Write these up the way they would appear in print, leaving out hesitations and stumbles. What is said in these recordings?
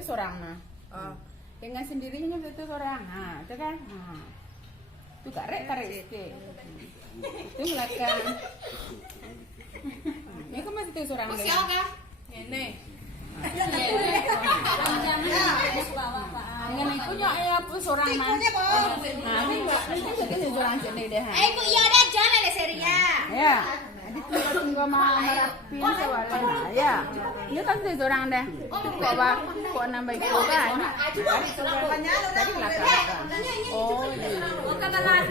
itu seorang nah. Dengan sendirinya itu seorang. Nah, itu kan. Nah. Itu karek sikit. Itu belakang. Ini kan masih itu seorang. Siapa? Ini. Dengan ikunya apa seorang mah. Nah, ini jadi seorang sendiri deh. Ibu iya ada jalan ada seria. Ya. Tunggu mau merapin soalnya. Ya. Ini kan seorang deh. Kok nambah itu kan? Tadi belakang. Oh, bukan belakang.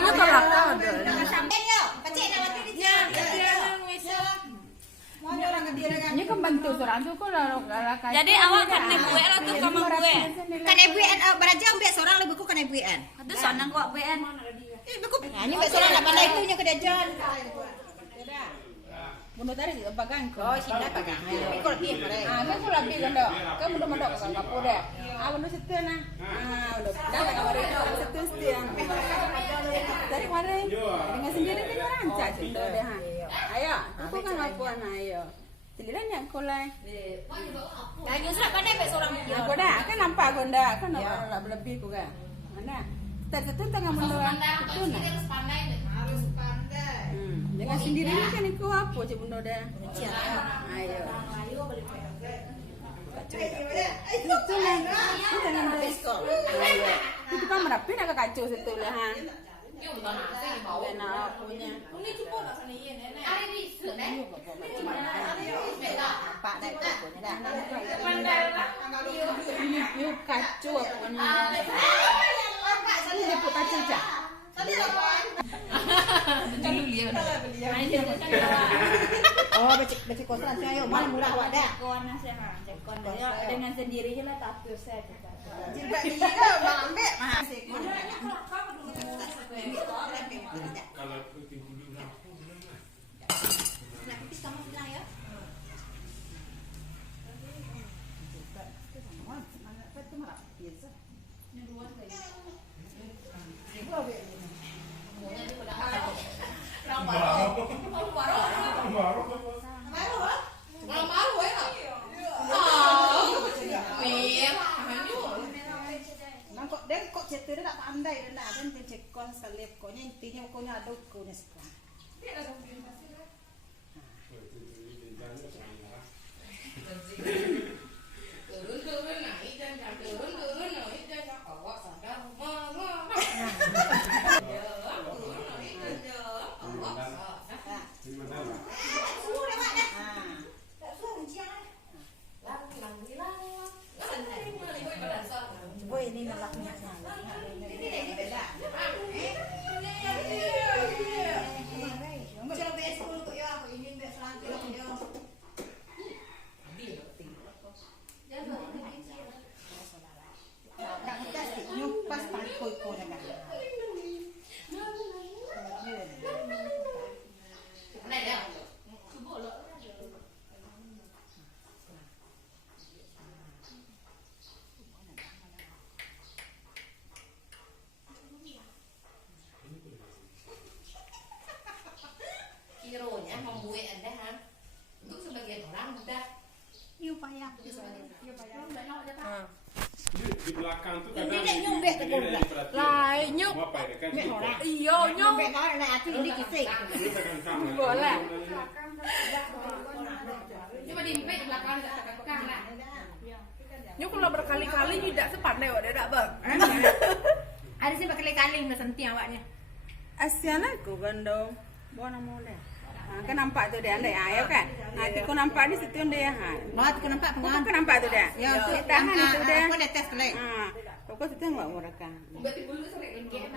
Ini belakang. Ini kan bantu seorang tu kalau jadi awak kan nebuek lah tu kamu gue. Kan ibuan beraja ambil seorang lebih ku kan ibuan. Itu sonang kok BN. Ini mbak seorang nak pandai itunya ke dajan. bunuh tadi di pegang ko. Oh, sila pegang. Ini kau lebih mereka. Kan ko lebih kan dok. Kan mudah mandok kan kapo deh. Bunuh situ na. Udah. Dah tak kamar itu situ setiang. Dari mana? Dengan sendiri kan orang cak situ deh ha. Ayo, aku kan lapuan ayo. Tiliran yang kolai. Lagi surat pandai mbak seorang. Aku dah, kan nampak aku dah, kan nak lebih aku kan. Mana? Tertentu tengah mendoa. Itu nah. Harus pandai. Dengan sendiri kan aku apa je benda dah. Ayo. Itu lah. Itu dengan pistol. Ayo. Itu kan merapi nak kacau situ lah ha. Nak punya. Ini cuba nak sana iya nenek. Ada di sana. Pak dah pokoknya dah. Pandai lah. Ini kacau punya. Ini dia pun kacau je. Oh, becik kosan saya ayo mana murah awak dah. Kon saya cekon dengan sendirinya lah tapi saya Jilbab ni ke bang ambil. Kalau tinggi dulu nak. Nak pipis kamu bilang ya. Kok cerita dia tak pandai dia nak kan cekon selip koknya intinya koknya ada koknya sekarang. Turun naik dan turun naik dan awak sadar mama. Boy ini nolaknya. Ini beda. Coba bes dulu kok ya aku ini bes selanjutnya ya. Nak kita sih nyupas pangkoi ko na kan. Này đây. Kironya membuat anda ha. Untuk sebagian orang mudah. Yêu payah. Di belakang tu Ini kadang dia nyumbek ke bola. Lah, nyuk. apa ya kan? Iyo nyuk. Nyumbek kau nak hati ini kisik. Boleh. Cuma diimpit di belakang tidak tekan lah. Nyuk kalau berkali-kali tidak sepandai awak dia tak bang. Ada sih berkali-kali nak sentuh awaknya. Asian aku kan dong. Bawa nama dia. Kan nampak tu dia andai ayo kan. Aku nampak di situ dia ha. Bawa tu nampak Kau pengan. kan nampak tu dia. Ya, tu tahan itu dia. Aku dah test kelek. Kau situ enggak mereka. Berarti bulu sering lengket.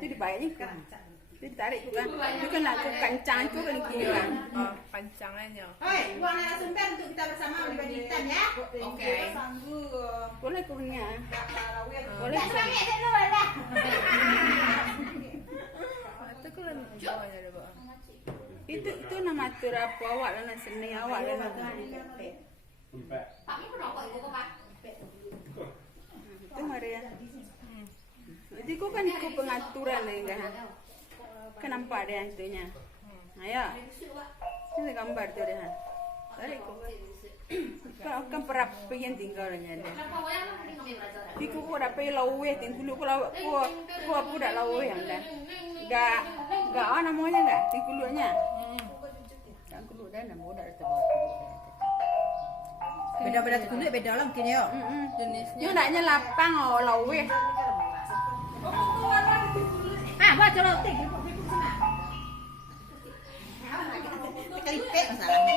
Itu dibayar kan. Itu ditarik tu kan. Itu kan aku kancang tu kan gini kan. Pancangannya. Oi, buang narasumber untuk kita bersama berbagi hitam ya. Oke. Boleh kau punya. Boleh. Tak semangat tak dulu dah. Itu kan bawahnya ada bawah. Itu nama tur apa awak lah nak seni awak lah nak kan. Tapi merokok itu kok Pak. Itu Maria. Jadi kau kan ikut pengaturan ni kan. Kan nampak dia itunya. Ayo. Ini gambar tu dia. Tarik kok. Kan perapi yang tinggalnya deh. Tiku ko dah pay lawe, tingkulu ko lawe ko aku dah lawe yang dah. Gak apa namanya dah, tingkulunya. Tingkulu dah namo dah terbawa. Beda-beda kulit beda lah mungkin ya. Jenisnya. Yo naknya lapang oh lawe. Ah, baca lo tik. Kelipet masalahnya.